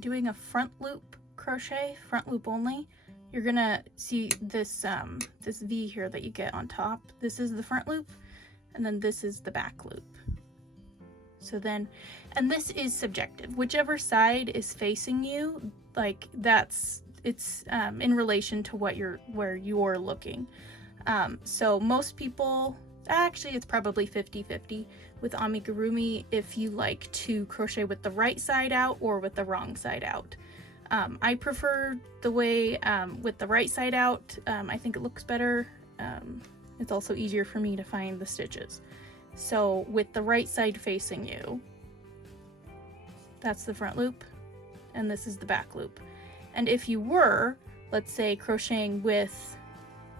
doing a front loop crochet, front loop only, you're gonna see this this V here that you get on top. This is the front loop, and then this is the back loop. So then, and this is subjective. Whichever side is facing you, like it's in relation to where you're looking. So most people, actually it's probably 50-50 with amigurumi if you like to crochet with the right side out or with the wrong side out. I prefer the way with the right side out. I think it looks better. It's also easier for me to find the stitches. So with the right side facing you, that's the front loop, and this is the back loop. And if you were, let's say, crocheting with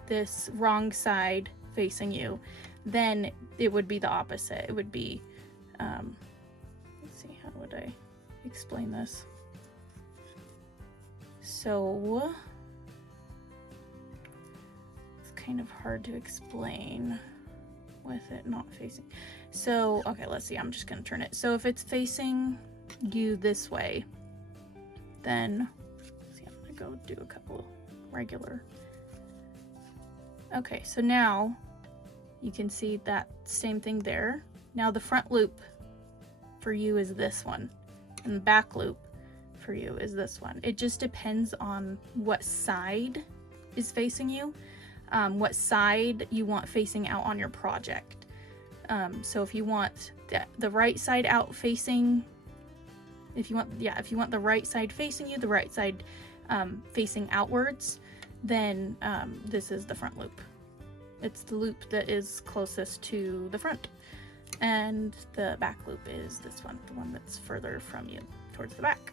this wrong side facing you, then it would be the opposite. It would be, let's see, how would I explain this? So it's kind of hard to explain with it not facing. So, okay, let's see, I'm just gonna turn it. So if it's facing you this way, then, let's see, I'm gonna go do a couple regular. Okay, so now you can see that same thing there. Now the front loop for you is this one, and the back loop for you is this one. It just depends on what side is facing you, what side you want facing out on your project. So if you want the right side out facing, if you want the right side facing you, the right side facing outwards, then this is the front loop. It's the loop that is closest to the front. And the back loop is this one, the one that's further from you towards the back.